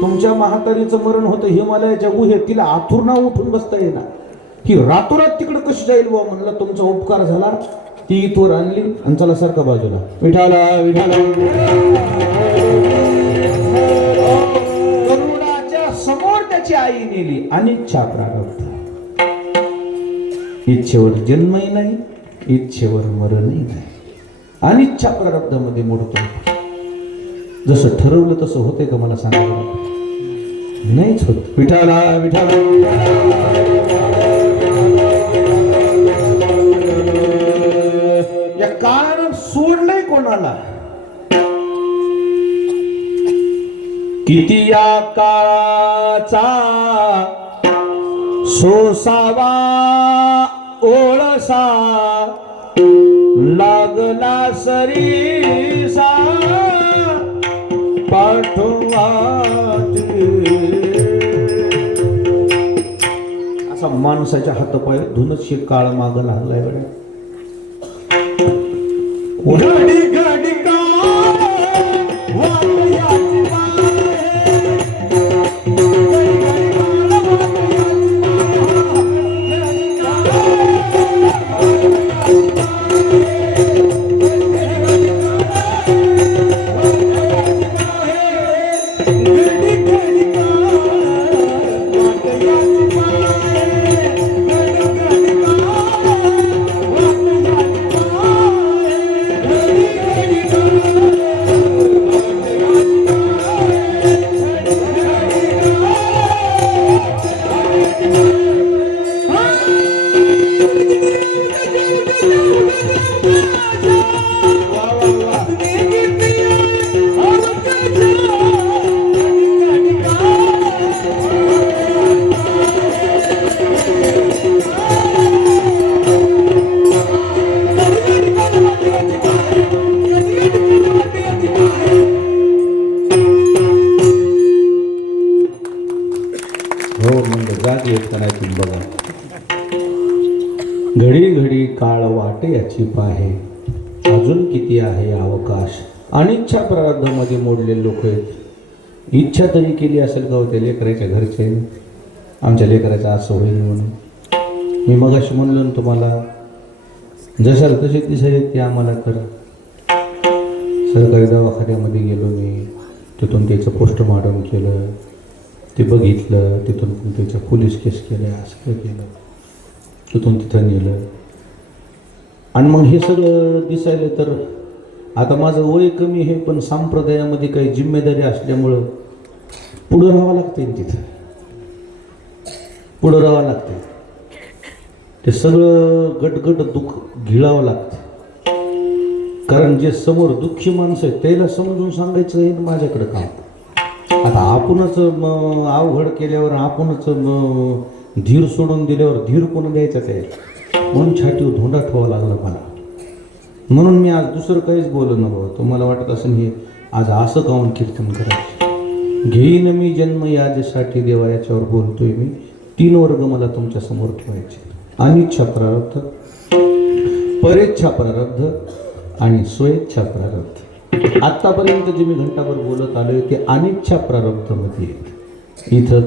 तुमच्या म्हातारीचं मरण होतं हिमालयाच्या गुहेत. तिला आथुरना उठून बसता येईना. ही रातोरात तिकडं कशी जाईल बुवा म्हणला. तुमचा उपकार झाला. ती इथवर आणली आणि चला सारखा बाजूला. विठाला विठाला. गरुडाच्या समोर त्याची आई नेली. अनिच्छा प्रारब्ध. इच्छेवर जन्मही नाही, इच्छेवर मरणही नाही. अनिच्छा प्रारब्धामध्ये मोडतो. जसं ठरवलं तसं होते का मला सांगा? नाहीच होत. विठाला विठाला. या काळानं सोडलंय कोणाला? किती या काळाचा सोसावा ओळसा, लागला सरीसा पाठवा. असा माणसाच्या हातपाय धुनच काळ माग लागलाय बरं. घडी घडी का वाटयाची घडी घडी काळ वाटे याची पाहे, अजून किती आहे अवकाश. अनिच्छा प्रारब्धामध्ये मोडलेले लोक आहेत. इच्छा तरी केली असेल का होते लेकराच्या घरचे, आमच्या लेकराचं असं होईल म्हणून. मी मगाशी म्हणलो ना तुम्हाला, जशाला तसे दिसायचे ते आम्हाला करा. सरकारी दवाखान्यामध्ये गेलो मी, तिथून त्याचं पोस्टमॉर्टम केलं, ते बघितलं, तिथून पण त्याच्या पोलीस केस केल्या, असं केलं, तिथून तिथं नेलं. आणि मग हे सगळं दिसायला तर आता माझं वय कमी आहे, पण संप्रदायामध्ये काही जिम्मेदारी असल्यामुळं पुढं राहावं लागते. तिथं पुढं राहावं लागते. ते सगळं गटगट दुःख गिळावं लागतं. कारण जे समोर दुःखी माणसं आहेत त्याला समजून सांगायचं आहे माझ्याकडं काम. आता आपणच अवघड केल्यावर, आपणच धीर सोडून दिल्यावर धीर कोण द्यायचा ते, म्हणून छातीवर धोंडा ठेवावा लागला मला. म्हणून मी आज दुसरं काहीच बोलू नको. तुम्हाला वाटत असेल हे आज असं काऊन कीर्तन करायचं. घेईन मी जन्म याच्यासाठी देवा, याच्यावर बोलतोय मी. 3 वर्ग मला तुमच्या समोर ठेवायचे. अनिच्छा प्रारब्ध, परेच्छा प्रारब्ध आणि स्वेच्छा प्रारब्ध. आत्तापर्यंत जे मी घंटाभर बोलत आलोय ते अनिच्छा प्रारब्धमध्ये आहेत. इथं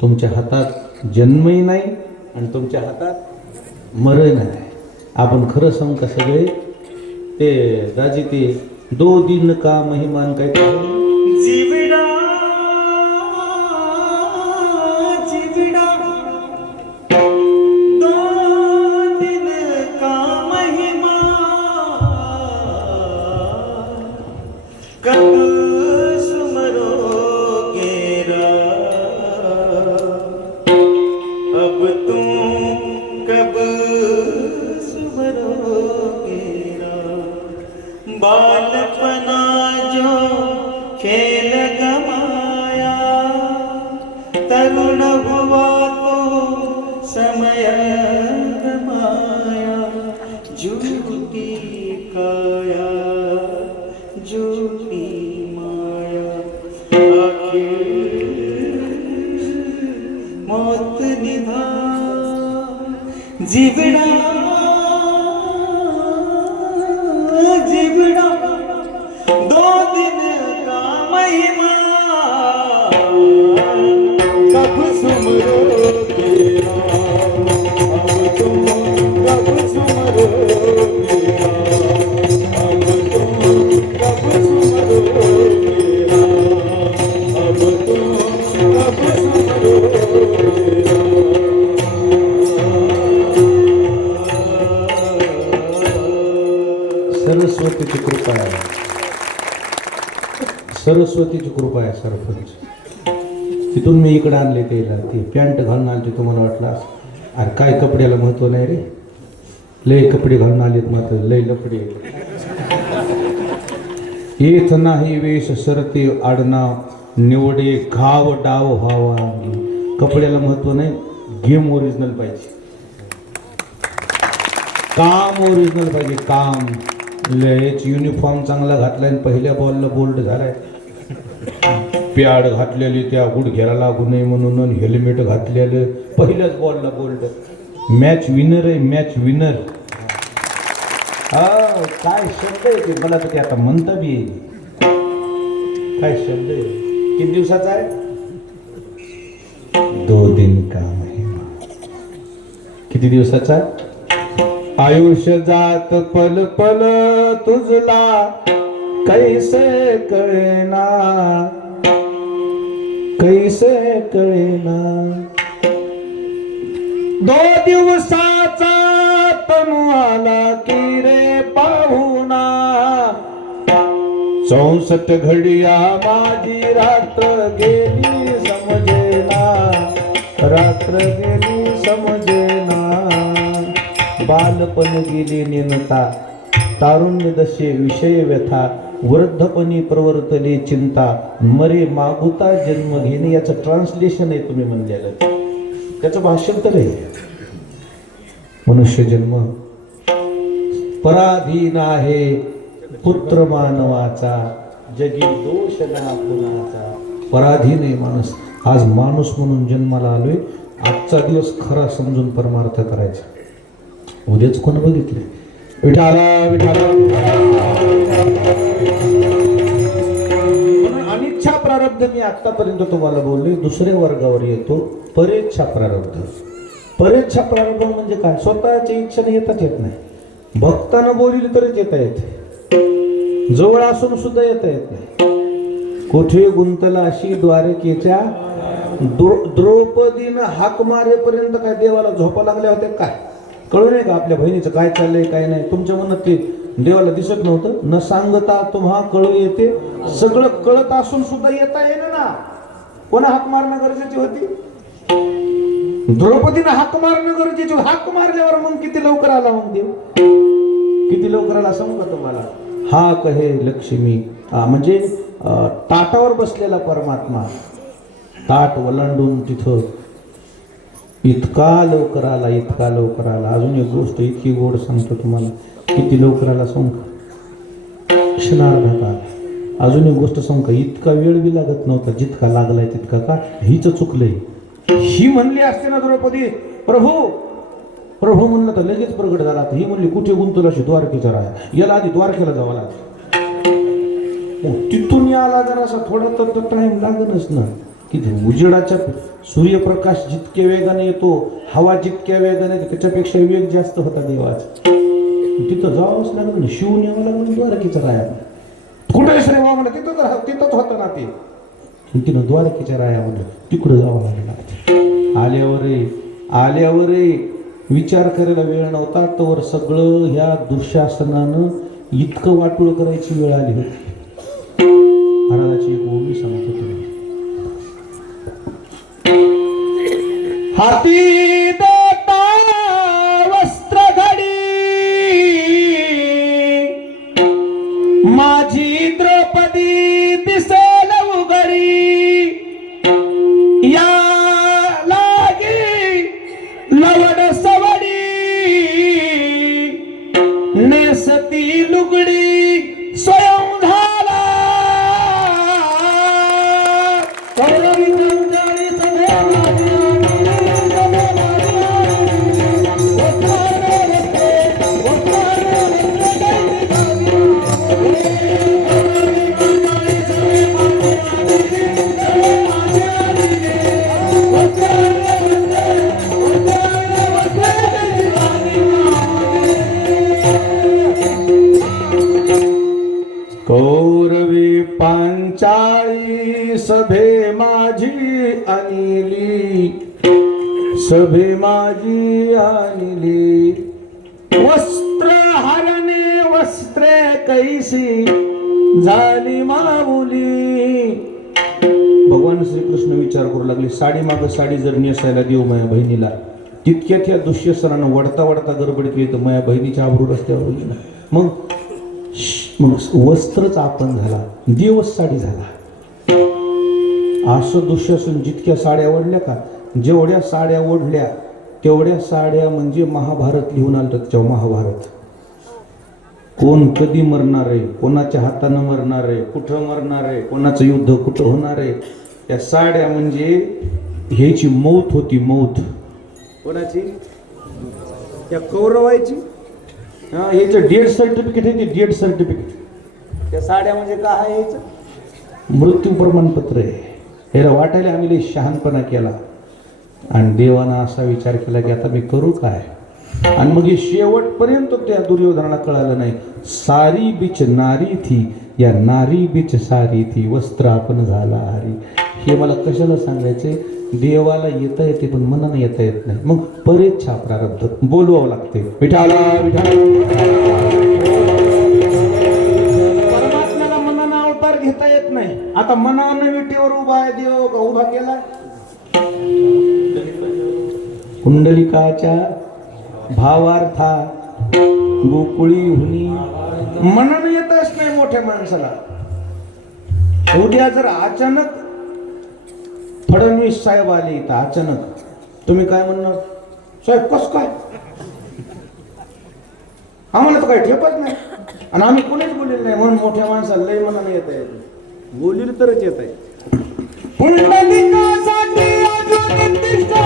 तुमच्या हातात जन्मही नाही आणि तुमच्या हातात मरण नाही. आपण खरं सांगू का सगळे, ते दाजी ते 2 दिन का महिमान काय जीविडा जीविडा 2 दिन का महिमा कब सुमरोगे अब तुम कब सुमरोगे बालपना जो खेल गमाया तरुण हुआ तो समय गमाया झूठी काया झूठी माया आखिर मौत निभा जीवड़ा जीवड़ा 2 दिन का महिमा कब सुमरोगे अब तुम कब सुमरोगे अब तुम कब सुमरोगे अब तुम कब सुमरोगे. सरस्वतीची कृपा आहे. सरस्वतीची कृपा आहे सरपंच. तिथून मी इकडे आणले त्याला. ती पॅन्ट घालून आली, तुम्हाला वाटलं अरे काय कपड्याला महत्व नाही रे, लय कपडे घालून आलेत मात्र लय लपडे. येथ नाही वेश सरते आडनाव, निवडे घाव डाव व्हावा. कपड्याला महत्व नाही, गेम ओरिजिनल पाहिजे, काम ओरिजिनल पाहिजे. काम लयच युनिफॉर्म चांगला घातलाय आणि पहिल्या बॉलला बोल्ड झालाय, पॅड घातलेली त्या गुडघ्याला लागू नये म्हणून, आणि हेल्मेट घातलेलं पहिल्याच बॉलला बोल्ड. मॅच विनर आहे, मॅच विनर. काय शब्द आहे ते, मला तर ते आता म्हणता बी येईल. काय शब्द आहे, किती दिवसाचा आहे? 2 दिन का महिमा. किती दिवसाचा आहे? आयुष्य जात पल पल तुझला कैसे कळेना, कैसे कळेना. 2 दिवसाचा तनु आला की रे पाहुणा, 64 घडिया माझी रात्र गेली समजेना, रात्र गेली समजेना. बालपण गेले नेनता, तारुण्य दशे विषय व्यथा, वृद्धपणी प्रवर्तले चिंता, मरे मागुता जन्म घेणे. याचं ट्रान्सलेशन आहे तुम्ही म्हणलेलं, त्याचं भाषांतर आहे. मनुष्य जन्म पराधीन आहे पुत्र मानवाचा, जगी दोष ना कुणाचा. पराधीन आहे माणूस. आज माणूस म्हणून जन्माला आलोय. आजचा दिवस खरा समजून परमार्थ करायचा. उद्याच कोण बघितले, विठाला विठाला. म्हणून अनिच्छा प्रारब्ध मी आतापर्यंत तुम्हाला बोलले. दुसऱ्या वर्गावर येतो परेच्छा प्रारब्ध. परेच्छा प्रारब्ध म्हणजे काय? स्वतःच्या इच्छेने येताच येत नाही. भक्तानं बोलली तरच येता येते, जवळ असून सुद्धा येता येत नाही. कुठे गुंतला अशी द्वारकेच्या द्रौपदीनं हाक मारेपर्यंत काय देवाला झोपा लागल्या होत्या काय? कळू नये का आपल्या बहिणीचं काय चाललंय काय नाही? तुमच्या मनात ते देवाला दिसत नव्हतं? न सांगता तुम्हा कळू येते. सगळं कळत असून सुद्धा येता येणं ना. कोणा हाक मारणं गरजेची होती? द्रौपदीनं हाक मारणं गरजेची. हाक मारल्यावर मग किती लवकर आला मग देव? किती लवकर आला सांगू का तुम्हाला? हा कहे लक्ष्मी म्हणजे ताटावर बसलेला परमात्मा ताट वलांडून तिथं इतका लवकर आला, इतका लवकर आला. अजून एक गोष्ट इतकी गोड सांगतो तुम्हाला. किती लवकर आला सांगू का? क्षणार्धात आला. अजून एक गोष्ट सांगू का? इतका वेळ बी लागत नव्हता जितका लागलाय तितका. का? हीच चुकलंय. ही म्हणली असते ना द्रौपदी प्रभू प्रभू म्हणलं तर लगेच प्रगट झाला. ही म्हणली कुठे गुंतवला अशी द्वारकेचा राहा. याला आधी द्वारकेला जावं लागतं. तिथून आला जरासा थोडा तर टाइम लागणच ना. किती उजेडाच्या सूर्यप्रकाश जितके वेगाने येतो, हवा जितक्या वेगाने येते त्याच्यापेक्षा वेग जास्त होता देवाचा. तिथं जावंच लागलं ना. शिवून यावं लागलं द्वारकेचा राया. कुठे श्री म्हणा तिथंच होतं ना ते. तिनं द्वारकेच्या राया म्हणलं तिकडं जावं लागलं. आल्यावर विचार करायला वेळ नव्हता. तर सगळं ह्या दुःशासनानं इतकं वाटोळ करायची वेळ आली होती. महाराजाची एक ओवी सांगतो तुम्ही. हाती देता वस्त्र घडी माझी द्रौपदी दिसेल उघडी. या लागी लवड सवडी नेसती लुगडी स्वयं झाला. कौरवी पांचाळी सभे माझी आणली, सभे माझी आणली. वस्त्र हरणे वस्त्रे कैसी झाली माऊली. भगवान श्रीकृष्ण विचार करू लागले. साडी माग साडी जर नेसायला देऊ माझ्या बहिणीला, तितक्यात या दुष्यसनानं वडता वडता गडबड केली तर माझ्या बहिणीच्या आबरू रस्त्यावर होईल ना. मग वस्त्रच आपण झाला, देवच साडी झाला. असं दुःशासन जितक्या साड्या ओढल्या का, जेवढ्या साड्या ओढल्या तेवढ्या साड्या म्हणजे महाभारत लिहून आलं त्याच्यावर. महाभारत कोण कधी मरणार आहे, कोणाच्या हातानं मरणार आहे, कुठं मरणार आहे, कोणाचं युद्ध कुठं होणार आहे, त्या साड्या म्हणजे ह्याची मौत होती. मौत कोणाची? त्या कौरवायची. याचं डेथ सर्टिफिकेट आहे ते. डेथ सर्टिफिकेट त्या साड्या म्हणजे काय आहे? याचं मृत्यू प्रमाणपत्र आहे. याला वाटायला आम्ही लई शहाणपणा केला आणि देवानं असा विचार केला की आता मी करू काय. आणि मग हे शेवटपर्यंत त्या दुर्योधनाला कळालं नाही. सारी बीच नारी थी, या नारी बीच सारी थी, वस्त्र आपण झाला हरी. हे मला कशाला सांगायचंय? देवाला येता येते पण मनानं येता येत नाही. मग परेच्छा प्रारब्ध बोलवावं लागते. विठाला विठाला. परमात्म्याला मनानं अवतार घेता येत नाही. आता मनानं विटेवर उभा आहे देव, उभा केला. कुंडलिकाच्या भावार्था गोकुळी हुनी मनानं येतच नाही मोठ्या माणसाला. उद्या जर अचानक फडणवीस साहेब आले तर अचानक तुम्ही काय म्हणणार? साहेब कस काय? आम्हाला तर काही ठेपत नाही आणि आम्ही कोणीच बोललेलं नाही. म्हणून मोठ्या माणसाला लय मनाने येत आहे. बोलली तरच येत आहे. पुंडलिकासाठी अजून दिसला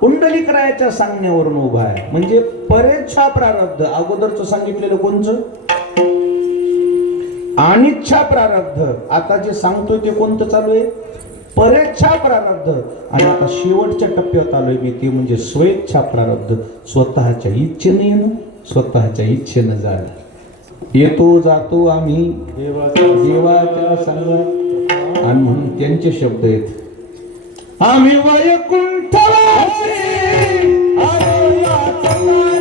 पुंडलिकरायाच्या सांगण्यावरून उभा आहे. म्हणजे परेच्छा प्रारब्ध अगोदरचं सांगितलेलं कोणचं? अनिच्छा प्रारब्ध. आता जे सांगतोय ते कोणतं चालू आहे? परेच्छा प्रारब्ध. आणि आता शेवटच्या टप्प्यात आलोय मी, ते म्हणजे स्वेच्छा प्रारब्ध. स्वतःच्या इच्छेने येणं, स्वतःच्या इच्छेनं जाणं. येतो जातो आम्ही देवाच्या संगात. आणि म्हणून त्यांचे शब्द आहेत, आम्ही वैकुंठवासी आलो याच कारणासी.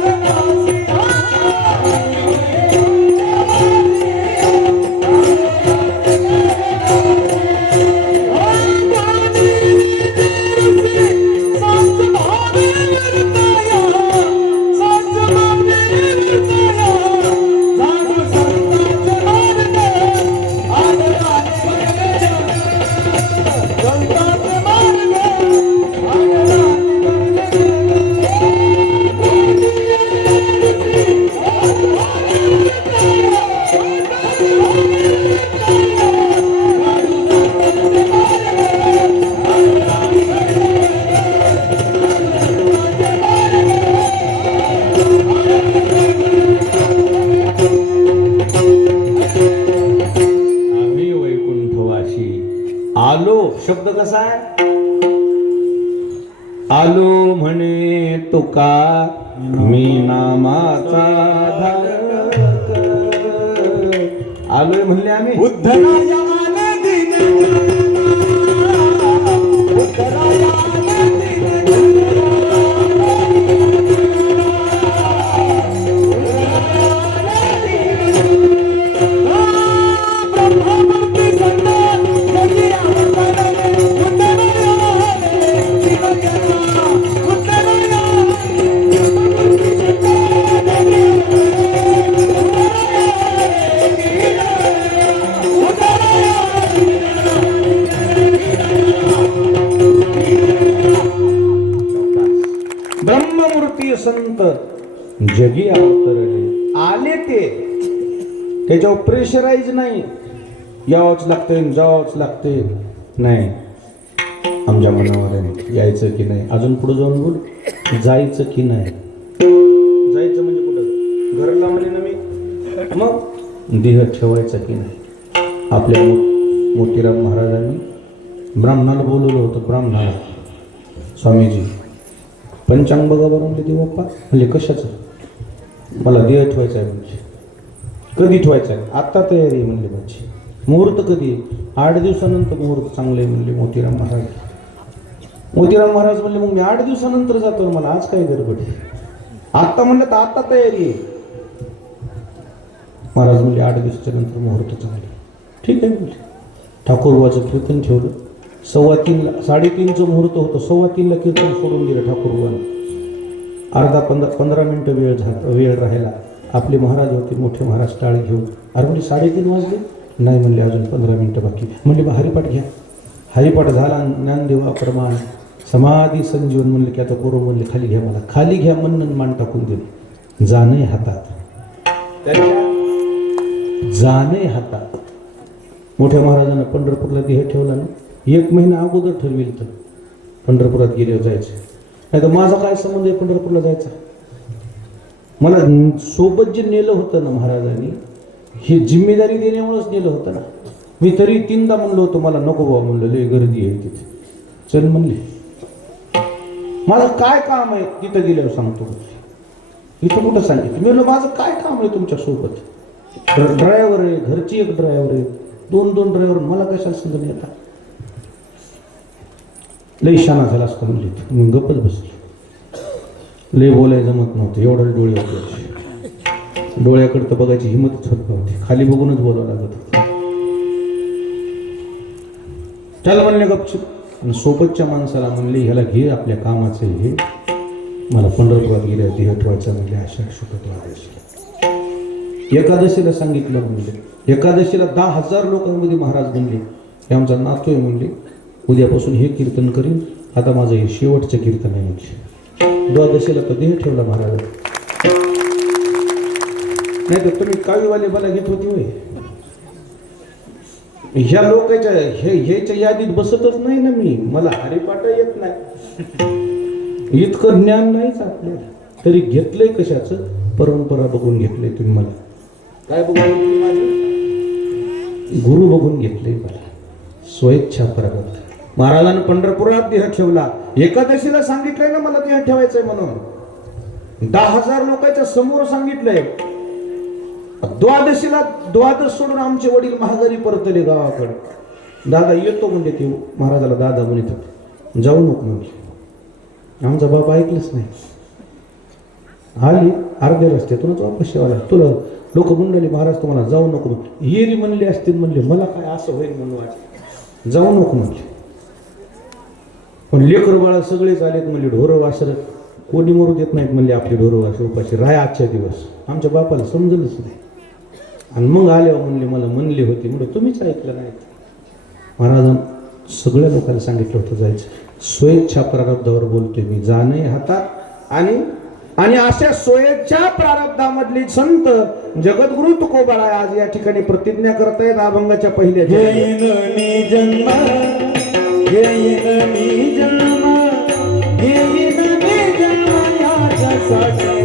आलो शब्द कसा आहे? आलो म्हणे तुका मी नामाचा धारक. आलोय म्हणले आम्ही. उद्धराया आले दिन उद्धराया आले दिन ब्रह्ममूर्ती संतान जगी अवतारले. उद्धराया आले शिवजना उद्धराया ब्रह्ममूर्ती संत जगी अवतरले. आले ते, त्याच्यावर प्रेशराईज नाही, यावंच लागते जावंच लागते नाही. आमच्या मनावर आहे यायचं की नाही. अजून पुढे जाऊन बोल, जायचं की नाही. जायचं म्हणजे कुठं? घरला म्हणे ना मी. मग देह ठेवायचा की नाही. आपल्या मोतीराम महाराजांनी ब्राह्मणाला बोलवलं होतं. ब्राह्मणाला, स्वामीजी पंचांग बघा बरं म्हणले. ते बाप्पा म्हणजे कशाचं? मला देह ठेवायचा आहे म्हणजे. कधी ठेवायचा आहे? आत्ता तयारी आहे म्हणले माझी. मुहूर्त कधी? 8 दिवसानंतर मुहूर्त चांगलं आहे म्हणले मोतीराम महाराज. मोतीराम महाराज म्हणले मग मी 8 दिवसानंतर जातो, मला आज काय गडबड आहे? आत्ता म्हणलं तर आत्ता तयारी आहे. महाराज म्हणले 8 दिवसाच्या नंतर मुहूर्त चांगले. ठीक आहे म्हणले. ठाकूरबाचं कीर्तन ठेवलं. 3:15 3:30चं मुहूर्त होतं. 3:15ला कीर्तन सोडून दिलं ठाकूरबानं. अर्धा 15 मिनटं वेळ राहिला. आपले महाराज होते, मोठे महाराज टाळ घेऊन. अरे म्हणजे 3:30 वाजले? नाही म्हणले, अजून 15 मिनटं बाकी. म्हणले बा हरिपाठ घ्या. हरिपाठ झाला. ज्ञानदेवा प्रमाण समाधी संजीवन म्हणले की आता पोरं म्हणले खाली घ्या. मला खाली घ्या म्हणून मान टाकून दिले. जाणे हातात, जाणे हातात. मोठ्या महाराजांना पंढरपूरला देह ठेवला ना. 1 महिना अगोदर ठरविल तर पंढरपुरात गेल्यावर जायचं. नाही तर माझा काय संबंध आहे पंढरपूरला जायचा? मला सोबत जे नेलं होतं ना महाराजांनी, ही जिम्मेदारी देण्यामुळेच नेलं होतं ना. मी तरी 3दा म्हणलो होतो मला नको बाबा म्हणलं, लय गर्दी आहे तिथे. चल म्हणले. माझं काय काम आहे तिथं गेल्यावर सांगतो. इथं कुठं सांगितलं? मी म्हणलं माझं काय काम आहे तुमच्या सोबत? ड्रायव्हर आहे, घरची एक ड्रायव्हर आहे, 2 ड्रायव्हर, मला कशाला समजून येतात? लई शाना झाला असता म्हणले. मी गप्पच बसले. लय बोलाय जमत नव्हतं. एवढं डोळे होते. डोळ्याकडे तर बघायची हिंमतच होत नव्हती. खाली बघूनच बोलावं लागत होतं. त्याला म्हणले गपचूप. आणि सोबतच्या माणसाला म्हणले ह्याला घे, आपल्या कामाचं हे. मला पंढरपुरात गेल्या देह ठेवायचा म्हणले. अशा शुकत वागायचे. एकादशीला सांगितलं म्हणले. एकादशीला 10,000 लोकांमध्ये महाराज म्हणले हे आमचा नातू आहे म्हणले. उद्यापासून हे कीर्तन करीन. आता माझं हे शेवटचं कीर्तन आहे म्हणले. 12दशीला तर देह ठेवला महाराज. नाही तर तुम्ही कावीवाले मला घेत होती होय. ह्या लोकांच्या ह्याच्या यादीत बसतच नाही ना मी. मला हरिपाठ येत नाही. इतकं ज्ञान नाहीच आपल्याला, तरी घेतलंय कशाचं? परंपरा बघून घेतलंय तुम्ही मला. काय बघून घेतलंय माझं? गुरु बघून घेतलंय मला. स्वेच्छा प्रारब्ध. महाराजांनी पंढरपुरात देह ठेवला, एकादशीला सांगितलंय ना मला देह ठेवायचंय म्हणून. 10,000 लोकांच्या समोर सांगितलंय. द्वादशीला द्वादश सोडून आमचे वडील महागारी परतले गावाकडे. दादा येतो म्हणजे ते महाराजाला दादा म्हणतात, जाऊ नको म्हणजे. आमचा बाप ऐकलंच नाही. आली अर्ध्या रस्त्यातूनच वापस यावं लागलं. तुला लोक म्हणले महाराज तुम्हाला जाऊ नको म्हणले. येरी म्हणले असतील म्हणले, मला काय असं होईल म्हणून वाटलं. जाऊ नको म्हणले. पण लेकर बाळा सगळेच आलेत म्हणले, ढोरं वासर कोणी मरू देत नाहीत म्हणले आपली ढोरं वासर उपाशी राय आजच्या दिवस. आमच्या बापाला समजलंच नाही. आणि मग आल्यावर म्हणले मला म्हणले होते, म्हणजे तुम्हीच ऐकलं नाही. महाराजांनी सगळ्या लोकांना सांगितलं होतं जायचं. स्वेच्छा प्रारब्धावर बोलतोय मी, जाणे हातात. आणि अशा स्वेच्छा प्रारब्धामधली संत जगद्गुरु तुकोबाराय आज या ठिकाणी प्रतिज्ञा करतायत अभंगाच्या पहिल्या घेईन मी जन्म, घेईन मी जन्म, घेईन मी जन्म याच्यासाठी.